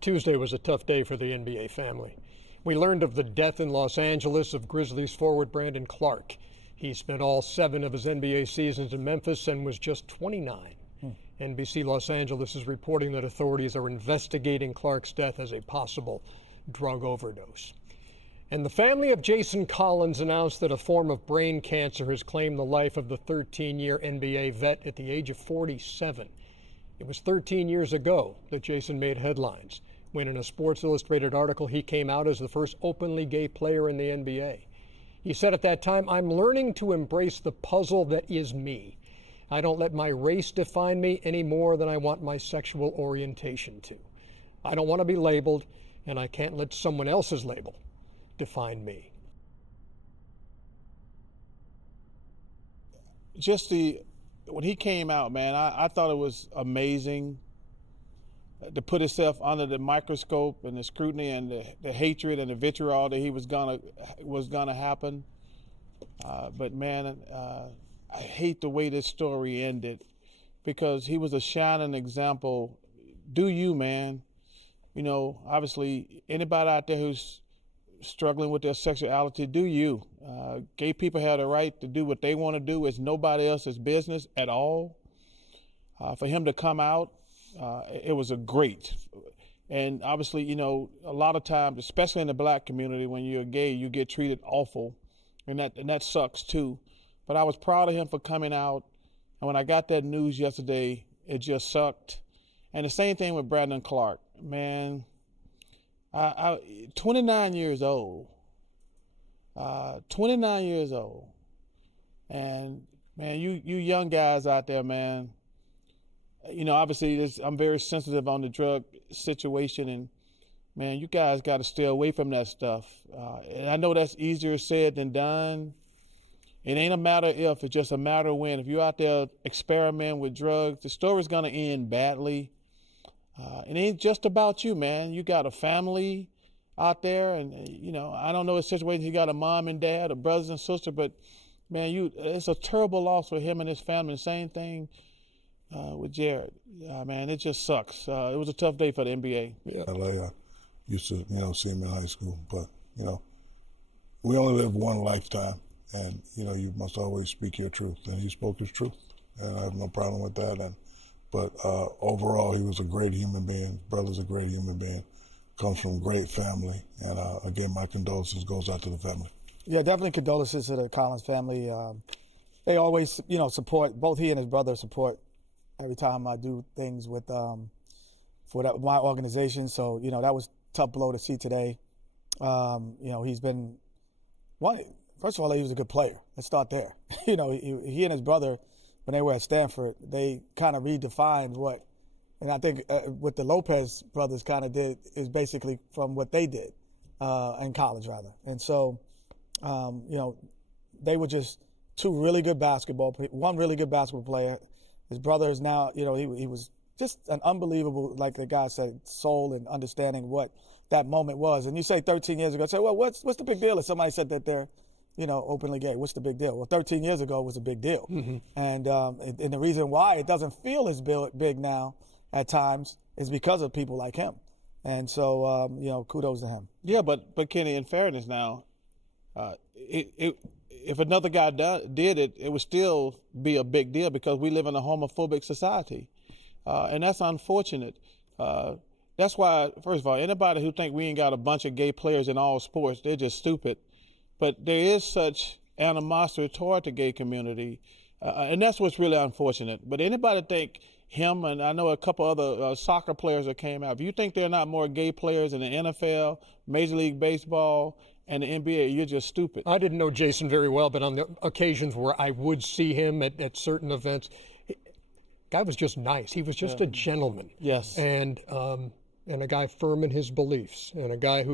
Tuesday was a tough day for the NBA family. We learned of the death in Los Angeles of Grizzlies forward Brandon Clarke. He spent all 7 of his NBA seasons in Memphis and was just 29. NBC Los Angeles is reporting that authorities are investigating Clarke's death as a possible drug overdose. And the family of Jason Collins announced that a form of brain cancer has claimed the life of the 13-year NBA vet at the age of 47. It was 13 years ago that Jason made headlines when in a Sports Illustrated article he came out as the first openly gay player in the NBA. He said at that time, "I'm learning to embrace the puzzle that is me. I don't let my race define me any more than I want my sexual orientation to. I don't want to be labeled, and I can't let someone else's label define me." When he came out, man, I thought it was amazing to put himself under the microscope and the scrutiny and the hatred and the vitriol that he was gonna happen. But man, I hate the way this story ended because he was a shining example. Do you, man? You know, obviously, anybody out there who's struggling with their sexuality, do you? Gay people have the right to do what they want to do. It's nobody else's business at all. For him to come out, it was a great. And obviously, you know, a lot of times, especially in the black community, when you're gay, you get treated awful, and that sucks too. But I was proud of him for coming out. And when I got that news yesterday, it just sucked. And the same thing with Brandon Clarke, man. 29 years old, 29 years old. And man, you young guys out there, man, you know, obviously I'm very sensitive on the drug situation, and man, you guys got to stay away from that stuff. And I know that's easier said than done. It ain't a matter if, it's just a matter of when. If you're out there experimenting with drugs, the story's gonna end badly. It ain't just about you, man. You got a family out there, and you know, I don't know the situation. You got a mom and dad, or brothers and sisters, but man, it's a terrible loss for him and his family. The same thing with Jared. Man, it just sucks. It was a tough day for the NBA. Yeah. LA, I used to, see him in high school, but we only live one lifetime, and you must always speak your truth. And he spoke his truth, and I have no problem with that. But overall, he was a great human being. His brother's a great human being. Comes from a great family. And again, my condolences goes out to the family. Yeah, definitely condolences to the Collins family. They always, support, both he and his brother support every time I do things with my organization. So, that was a tough blow to see today. He's been, first of all, he was a good player. Let's start there. He and his brother, when they were at Stanford, they kind of redefined and I think what the Lopez brothers kind of did is basically from what they did in college, rather. And so, they were just one really good basketball player. His brother is now, he was just an unbelievable, like the guy said, soul and understanding what that moment was. And you say 13 years ago, I say, well, what's the big deal if somebody said that they're openly gay? What's the big deal? Well, 13 years ago was a big deal. Mm-hmm. And the reason why it doesn't feel as big now at times is because of people like him. And so, kudos to him. Yeah, but Kenny, in fairness now, if another guy did it, it would still be a big deal because we live in a homophobic society. And that's unfortunate. That's why, first of all, anybody who think we ain't got a bunch of gay players in all sports, they're just stupid. But there is such animosity toward the gay community, and that's what's really unfortunate. But anybody think him, and I know a couple other soccer players that came out, if you think there are not more gay players in the NFL, Major League Baseball, and the NBA, you're just stupid. I didn't know Jason very well, but on the occasions where I would see him at certain events, guy was just nice. He was just a gentleman. Yes. And a guy firm in his beliefs, and a guy who